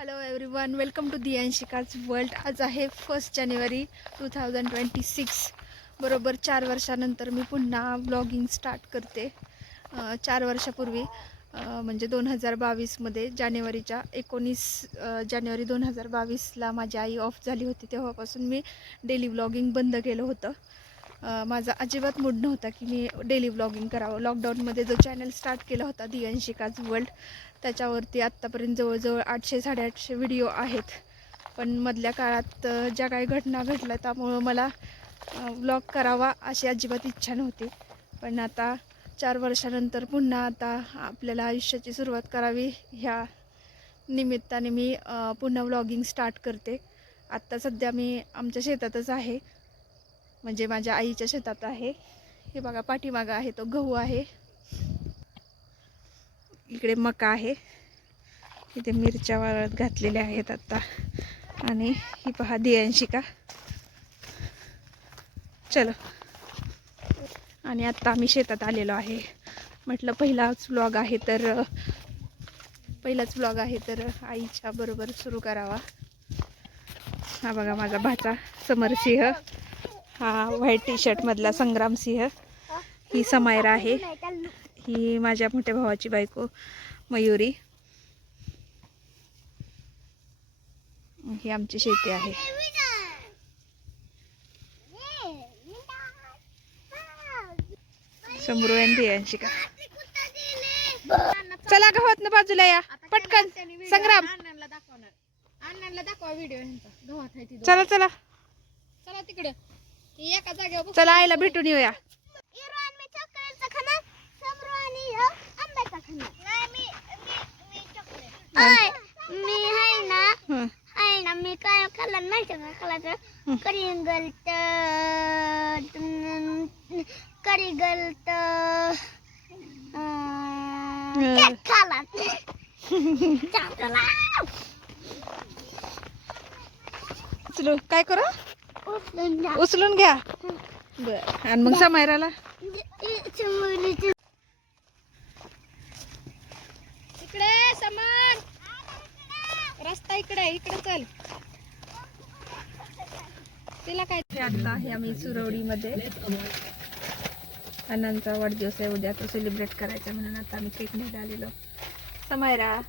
Hello everyone, welcome to Diyanshika's world. आज आहे 1 जानेवारी 2026. बरोबर 4 वर्षानंतर मी पुन्हा ब्लॉगिंग स्टार्ट करते. 4 वर्षापूर्वी म्हणजे 2022मध्ये जानेवारीच्या 19 जानेवारी 2022ला माझी आई ऑफ झाली होती. तेव्हापासून मी डेली ब्लॉगिंग बंद केलं होतं. माझा अजिबात मूड नव्हता की मी डेली ब्लॉगिंग करावं. लॉकडाऊनमध्ये जो चॅनल स्टार्ट केला होता दियांशिकाज वर्ल्ड, त्याच्यावरती आत्तापर्यंत जवळजवळ 800-850 व्हिडिओ आहेत. पण मधल्या काळात ज्या काही घटना घडल्या त्यामुळं मला व्लॉग करावा अशी अजिबात इच्छा नव्हती. पण आता 4 वर्षानंतर पुन्हा आता आपल्याला आयुष्याची सुरुवात करावी ह्या निमित्ताने मी पुन्हा व्लॉगिंग स्टार्ट करते. आत्ता सध्या मी आमच्या शेतातच आहे, म्हणजे माझ्या आईच्या शेतात आहे. हे बघा पाठीमागं आहे तो गहू आहे, इकडे मका आहे, इथे मिरच्या वाळत घातलेल्या आहेत आता. आणि ही पहा दियांशिका. चलो, आणि आत्ता आम्ही शेतात आलेलो आहे. म्हटलं पहिलाच व्लॉग आहे तर आईच्या बरोबर सुरू करावा. हा बघा माझा भाचा समरसिंह, हा व्हाईट टी शर्ट मधला संग्रामसिंह, ही समायरा आहे, ही माझ्या मोठ्या भावाची बायको मयुरी, ही आमची शेती आहे. समोर दियांशिका. चला गव्हात बाजूला या पटकन. संग्राम दाखवा व्हिडिओ चला चला चला तिकडे एका जागेवर चला, आईला भेटून येऊया. मी काय खाल्लं माहिती का? खाल्लं करिगलत खाला काय करू? उचलून घ्या. बर, आणि मग समायराला इकडे समान रस्ता इकडे चल. तिला काय आता आहे आम्ही सुरवडीमध्ये. अण्णांचा वाढदिवस आहे उद्या, तो सेलिब्रेट करायचा म्हणून आता आम्ही केक मध्ये आलेलो. समायरा